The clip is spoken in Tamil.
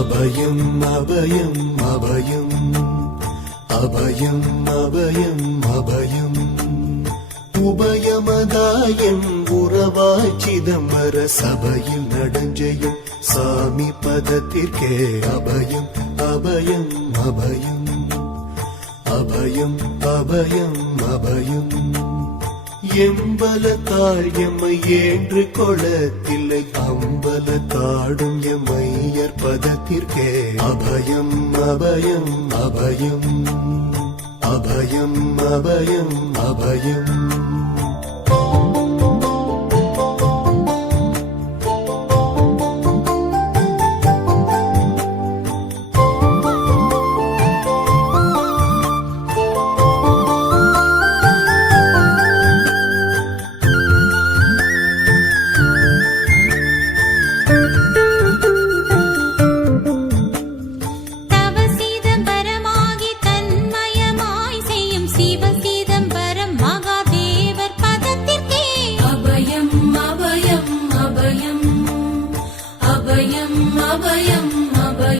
அபயம் அபயம் அபயம் அபயம் அபயம் அபயம் உபயமதாயம் உறவாய் சிதம்பர சபையில் நடஞ்செய்யும் சாமி பதத்திற்கே அபயம் அபயம் அபயம் அபயம் அபயம் அபயம் எம்பலத்தால் எம்மை ஏன்று கொளத்தில்லை அம்பலத்தாடும் எம்மையர் பதத்திற்கே அபயம் அபயம் அபயம் அபயம் அபயம் அபயம்